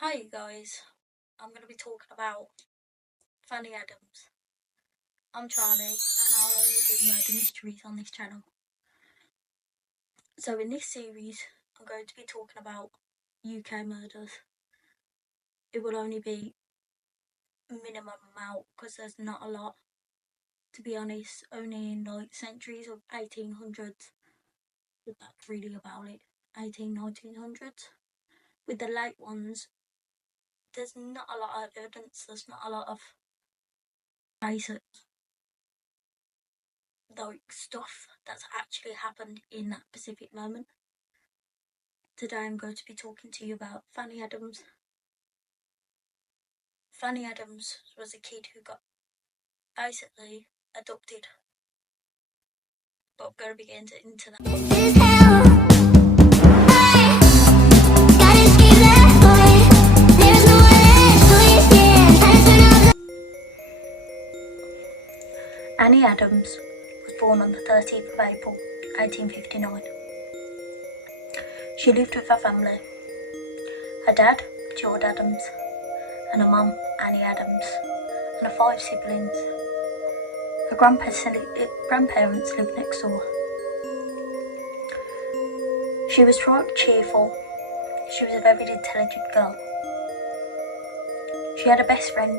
Hi you guys, I'm going to be talking about Fanny Addams. I'm Charlie and I'll only do murder mysteries on this channel. So in this series I'm going to be talking about UK murders. It will only be minimum amount because there's not a lot, to be honest, only in like centuries of 1800s. But that's really about it, 1900s. With the late ones, there's not a lot of evidence, there's not a lot of basic like stuff that's actually happened in that specific moment. Today I'm going to be talking to you about Fanny Addams. Fanny Addams was a kid who got basically adopted. But I'm going to be getting into that. This is hell. Fanny Addams was born on the 13th of April, 1859. She lived with her family. Her dad, George Addams, and her mum, Annie Addams, and her 5 siblings. Her grandparents lived next door. She was quite cheerful. She was a very intelligent girl. She had a best friend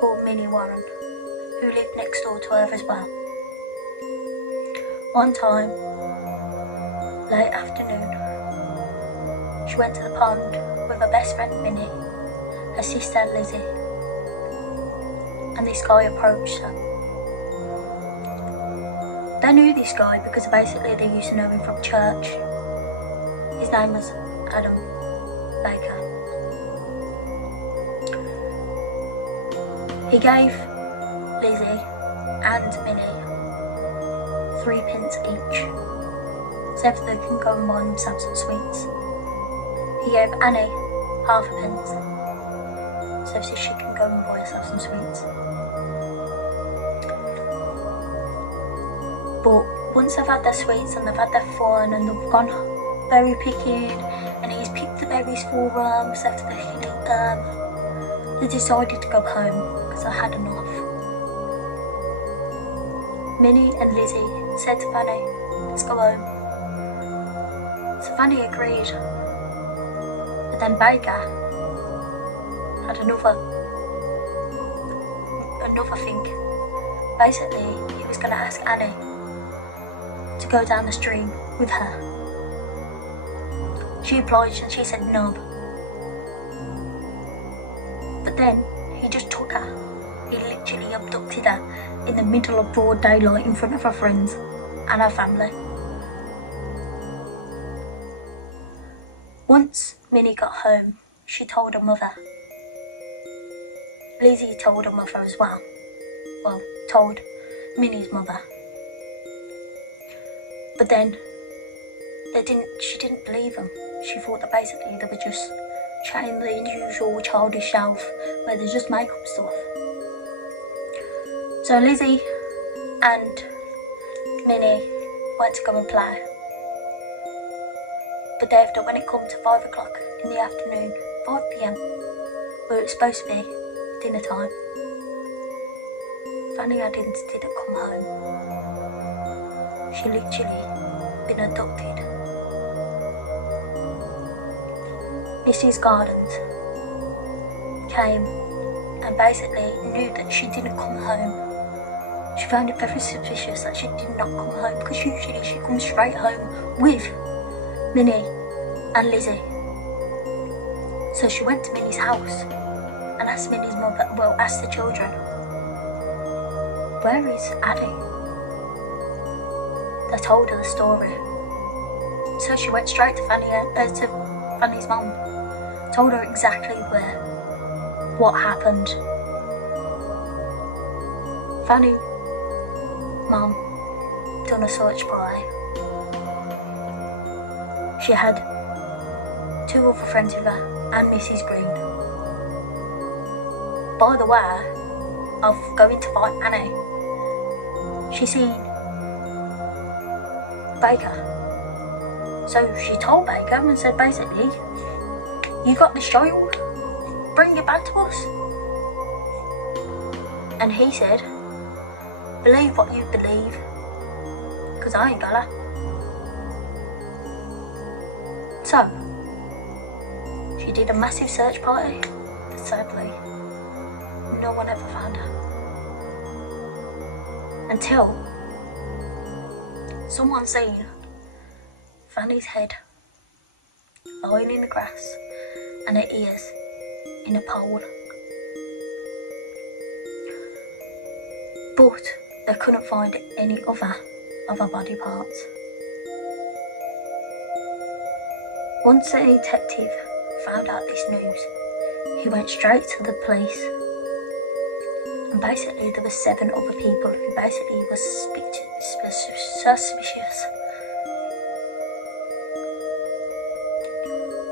called Minnie Warren, who lived next door to her as well. One time, late afternoon, she went to the pond with her best friend Minnie, her sister Lizzie, and this guy approached her. They knew this guy because basically they used to know him from church. His name was Adam Baker. He gave Lizzie and Minnie 3 pence each, so that they can go and buy themselves some sweets. He gave Annie half a pence, so she can go and buy herself some sweets. But once they've had their sweets and they've had their fun and they've gone berry picking and he's picked the berries for them so that they can eat them, they decided to go home because they had enough. Minnie and Lizzie said to Fanny, "Let's go home." So Fanny agreed. But then Baker had another thing. Basically, he was going to ask Annie to go down the stream with her. She obliged and she said no. But then he just took her. He literally abducted her in the middle of broad daylight in front of her friends and her family. Once Minnie got home, she told her mother. Lizzie told her mother as well. Well, told Minnie's mother. But then she didn't believe them. She thought that basically they were just chatting the usual childish self where they just make up stuff. So Lizzie and Minnie went to go and play. But after, when it come to 5 o'clock in the afternoon, 5 PM, where it's supposed to be dinner time, Fanny Addams didn't come home. She literally been adopted. Mrs. Gardens came and basically knew that she didn't come home. She found it very suspicious that she did not come home because usually she comes straight home with Minnie and Lizzie. So she went to Minnie's house and asked Minnie's mother, asked the children, "Where is Addie?" They told her the story. So she went straight to Fanny's mum, told her exactly what happened. Fanny mum done a search party. She had 2 other friends with her and Mrs. Green. By the way, of going to find Annie, she seen Baker. So she told Baker and said basically, You got this child, bring it back to us. And he said, believe what you believe, because I ain't gonna. So, she did a massive search party, but sadly, no one ever found her. Until someone seen Fanny's head lying in the grass and her ears in a pole. But they couldn't find any other of her body parts. Once the detective found out this news, he went straight to the police. And basically there were 7 other people who basically were suspicious.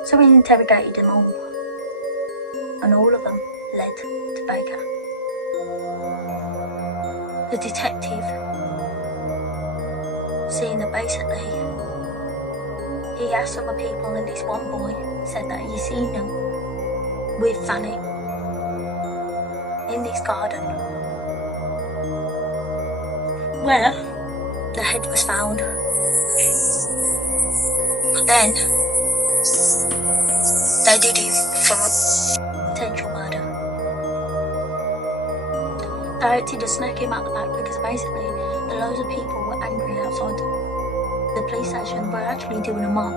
So we interrogated them all, and all of them led to Baker. The detective, seeing that basically, he asked other people, and this one boy said that he seen him with Fanny in this garden where the head was found. But then they did it for potential murder. They acted to snake him out the back because basically the loads of people were angry outside the police station were actually doing a mob.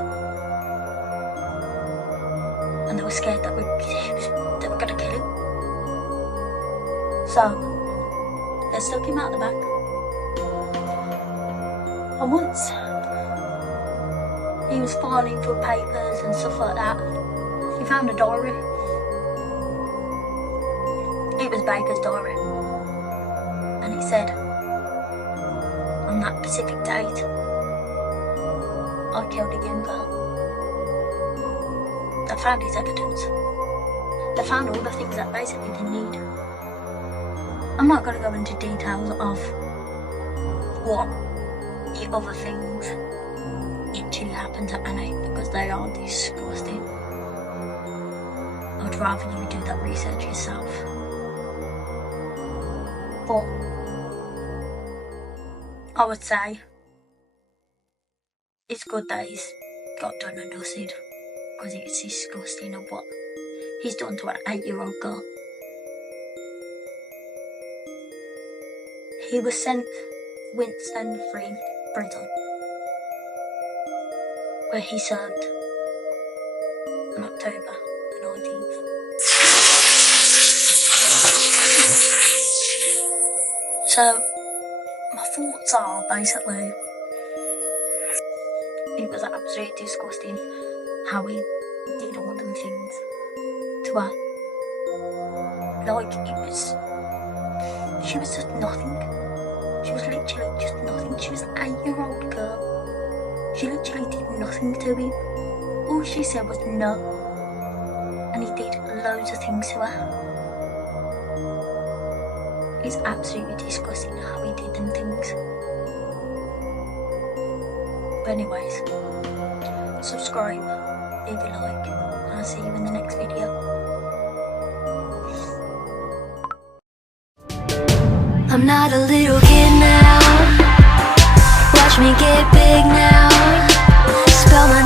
And they were scared that they were going to kill him. So, they stuck him out the back. And once he was filing for papers and stuff like that, he found a diary. It was Baker's diary. And it said, on that specific date, I killed a young girl. They found his evidence. They found all the things that basically they need. I'm not going to go into details of what the other things actually happened to Annie because they are disgusting. I'd rather you do that research yourself. But I would say it's good that he's got done and dusted because it's disgusting of what he's done to an 8-year-old girl. He was sent to Winston Free Prison, where he served on October the 19th. So, my thoughts are basically, it was absolutely disgusting how he did all them things to her. Like, she was just nothing. She was literally just nothing. She was an 8-year-old girl. She literally did nothing to him. All she said was no. And he did loads of things to her. It's absolutely disgusting how he did them things. But anyways, subscribe, leave a like, and I'll see you in the next video. I'm not a little kid now. Watch me get big now. Spell my